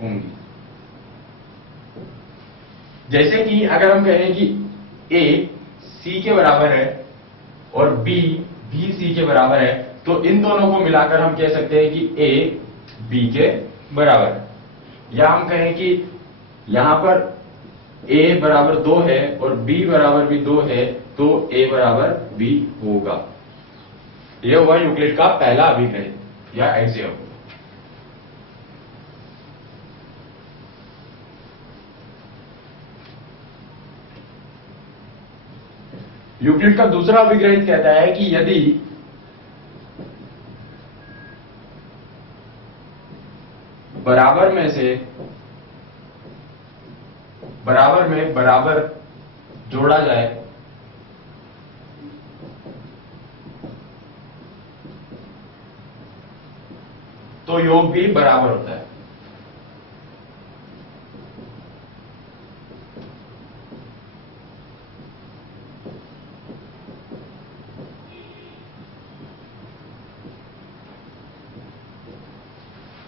होंगी। जैसे कि अगर हम कहें कि A C के बराबर है और B भी C के बराबर है, तो इन दोनों को मिलाकर हम कह सकते हैं कि A B के बराबर है। या हम कहें कि यहां पर A बराबर 2 है और B बराबर भी 2 है, तो A बराबर B होगा। यह हुआ यूक्लिड का पहला अभिग्रहित या एक्सियम। यूक्लिड का दूसरा अभिग्रहित कहता है कि यदि बराबर में से बराबर में बराबर जोड़ा जाए तो योग भी बराबर होता है।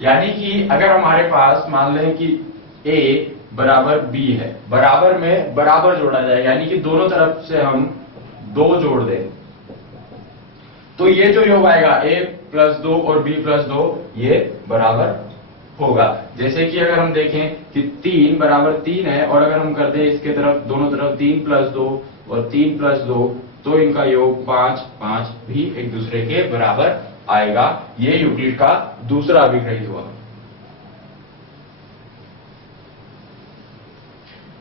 यानी कि अगर हमारे पास मान लें कि A बराबर B है, बराबर में बराबर जोड़ा जाए, यानी कि दोनों तरफ से हम 2 जोड़ दें, तो ये जो योग आएगा A प्लस 2 और B प्लस 2 ये बराबर होगा। जैसे कि अगर हम देखें कि 3 बराबर 3 है और अगर हम कर दें इसके तरफ दोनों तरफ 3 प्लस 2 और 3 प्लस 2, तो इनका योग 5 5 भी एक दूसरे के बराबर आएगा। ये यूक्लिड का दूसरा अभिग्रहित हुआ।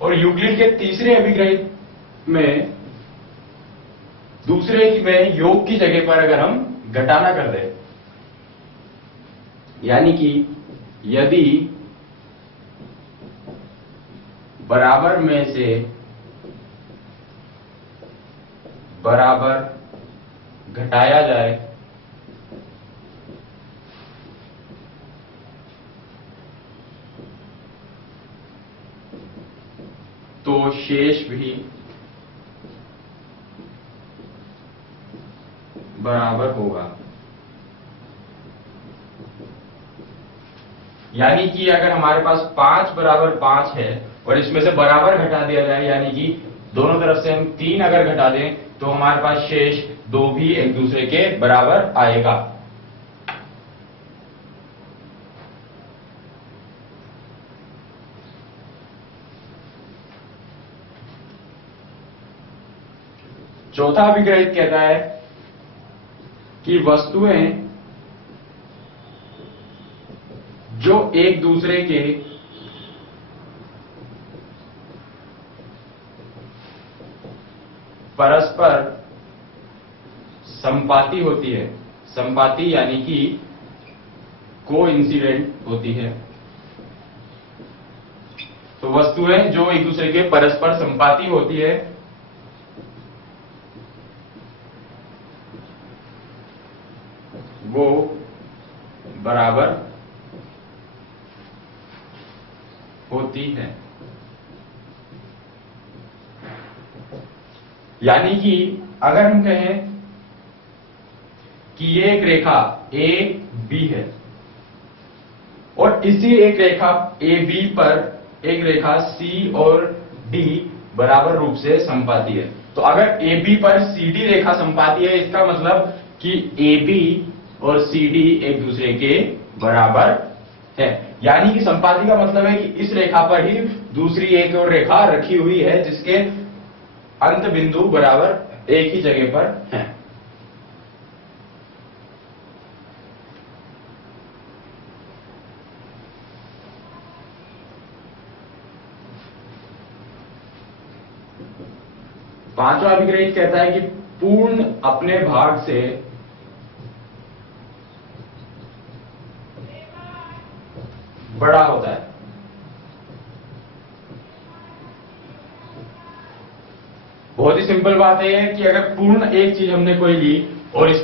और यूक्लिड के तीसरे अभिग्रहित में दूसरे में योग की जगह पर अगर हम घटाना कर दें, यानी कि यदि बराबर में से बराबर घटाया जाए तो शेष भी बराबर होगा। यानी कि अगर हमारे पास 5 बराबर 5 है और इसमें से बराबर घटा दिया जाए, यानी कि दोनों तरफ से हम 3 अगर घटा दें, तो हमारे पास शेष 2 भी एक दूसरे के बराबर आएगा। चौथा अभिग्रहित कहता है कि वस्तुएं जो एक दूसरे के परस्पर संपाती होती है, संपाती यानी कि कोइंसिडेंट होती है, तो वस्तुएं जो एक दूसरे के परस्पर संपाती होती है वो बराबर होती है। यानी कि अगर हम कहें कि ये एक रेखा ए बी है और इसी एक रेखा ए बी पर एक रेखा सी और डी बराबर रूप से संपाती है, तो अगर ए बी पर सी डी रेखा संपाती है, इसका मतलब कि ए बी और सी डी एक दूसरे के बराबर है। यानी कि संपाती का मतलब है कि इस रेखा पर ही दूसरी एक और रेखा रखी हुई है जिसके अंत बिंदु बराबर एक ही जगह पर हैं। पांचवा अभिग्रहित कहता है कि पूर्ण अपने भाग से बड़ा होता है। बहुत ही सिंपल बात है कि अगर पूर्ण एक चीज हमने कोई ली और इसको